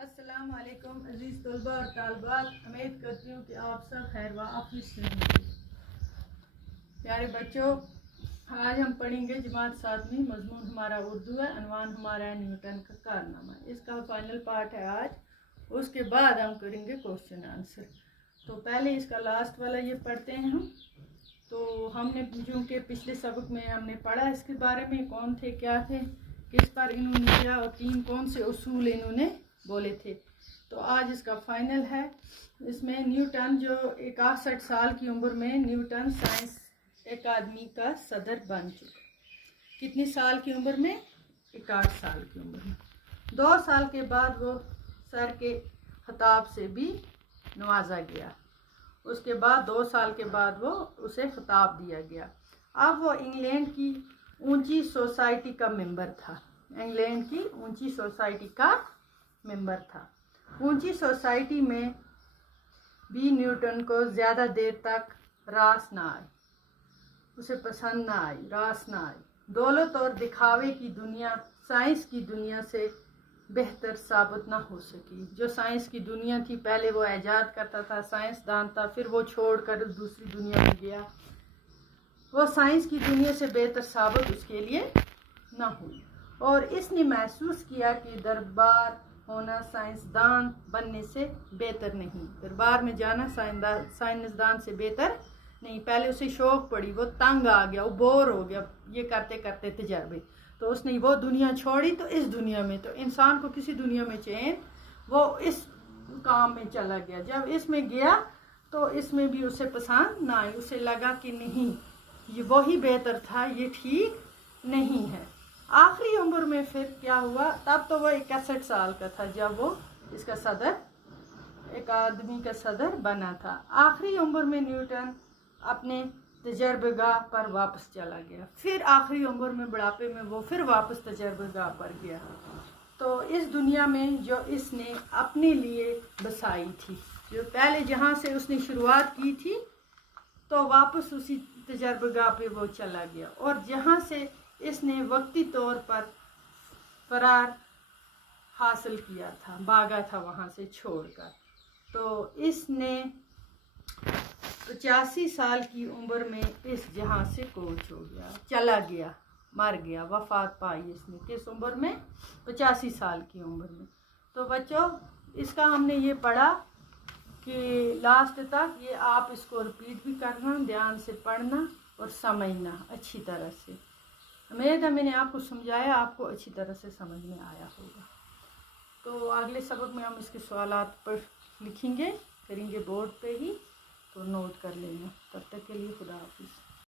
السلام علیکم عزیز طلباء اور طالبات، امید کرتی ہوں کہ آپ سب خیر و عافیت سے ہوں گے۔ پیارے بچوں، آج ہم پڑھیں گے جماعت ساتویں، مضمون ہمارا اردو ہے، عنوان ہمارا ہے نیوٹن کا کارنامہ۔ اس کا فائنل پارٹ ہے آج، اس کے بعد ہم کریں گے کوشچن آنسر۔ تو پہلے اس کا لاسٹ والا یہ پڑھتے ہیں ہم۔ تو ہم نے چونکہ پچھلے سبق میں ہم نے پڑھا اس کے بارے میں، کون تھے، کیا تھے، کس پر انہوں نے کیا اور کون سے اصول انہوں نے بولے تھے۔ تو آج اس کا فائنل ہے۔ اس میں نیوٹن جو 61 سال کی عمر میں نیوٹن سائنس اکیڈمی کا صدر بن چکا۔ کتنی سال کی عمر میں؟ 61 سال کی عمر میں۔ 2 سال کے بعد وہ سر کے خطاب سے بھی نوازا گیا۔ اس کے بعد 2 سال کے بعد وہ اسے خطاب دیا گیا۔ اب وہ انگلینڈ کی اونچی سوسائٹی کا ممبر تھا۔ انگلینڈ کی اونچی سوسائٹی کا ممبر تھا۔ اونچی سوسائٹی میں بھی نیوٹن کو زیادہ دیر تک راس نہ آئی، اسے پسند نہ آئی، راس نہ آئی۔ دولت اور دکھاوے کی دنیا سائنس کی دنیا سے بہتر ثابت نہ ہو سکی۔ جو سائنس کی دنیا تھی، پہلے وہ ایجاد کرتا تھا، سائنسدان تھا، پھر وہ چھوڑ کر دوسری دنیا میں گیا، وہ سائنس کی دنیا سے بہتر ثابت اس کے لیے نہ ہوئی، اور اس نے محسوس کیا کہ دربار ہونا سائنسدان بننے سے بہتر نہیں، دربار میں جانا سائنسدان سے بہتر نہیں۔ پہلے اسے شوق پڑی، وہ تنگ آ گیا، وہ بور ہو گیا یہ کرتے کرتے تجربے، تو اس نے وہ دنیا چھوڑی تو اس دنیا میں، تو انسان کو کسی دنیا میں چین، وہ اس کام میں چلا گیا۔ جب اس میں گیا تو اس میں بھی اسے پسند نہ آئی، اسے لگا کہ نہیں یہ وہی بہتر تھا، یہ ٹھیک نہیں ہے۔ آخری عمر میں پھر کیا ہوا؟ تب تو وہ 61 سال کا تھا جب وہ اس کا صدر، اکیڈمی کا صدر بنا تھا۔ آخری عمر میں نیوٹن اپنے تجربہ گاہ پر واپس چلا گیا۔ پھر آخری عمر میں، بڑھاپے میں، وہ پھر واپس تجربہ گاہ پر گیا۔ تو اس دنیا میں جو اس نے اپنے لیے بسائی تھی، جو پہلے جہاں سے اس نے شروعات کی تھی، تو واپس اسی تجربہ گاہ پہ وہ چلا گیا، اور جہاں سے اس نے وقتی طور پر فرار حاصل کیا تھا، بھاگا تھا وہاں سے چھوڑ کر، تو اس نے 85 سال کی عمر میں اس جہاں سے کوچ ہو گیا، چلا گیا، مر گیا، وفات پائی اس نے کس عمر میں؟ 85 سال کی عمر میں۔ تو بچوں، اس کا ہم نے یہ پڑھا کہ لاسٹ تک یہ آپ اس کو ریپیٹ بھی کرنا، دھیان سے پڑھنا اور سمجھنا اچھی طرح سے۔ امید ہے میں نے آپ کو سمجھایا، آپ کو اچھی طرح سے سمجھ میں آیا ہوگا۔ تو اگلے سبق میں ہم اس کے سوالات پر لکھیں گے، کریں گے بورڈ پہ ہی، تو نوٹ کر لینا۔ تب تک کے لیے خدا حافظ۔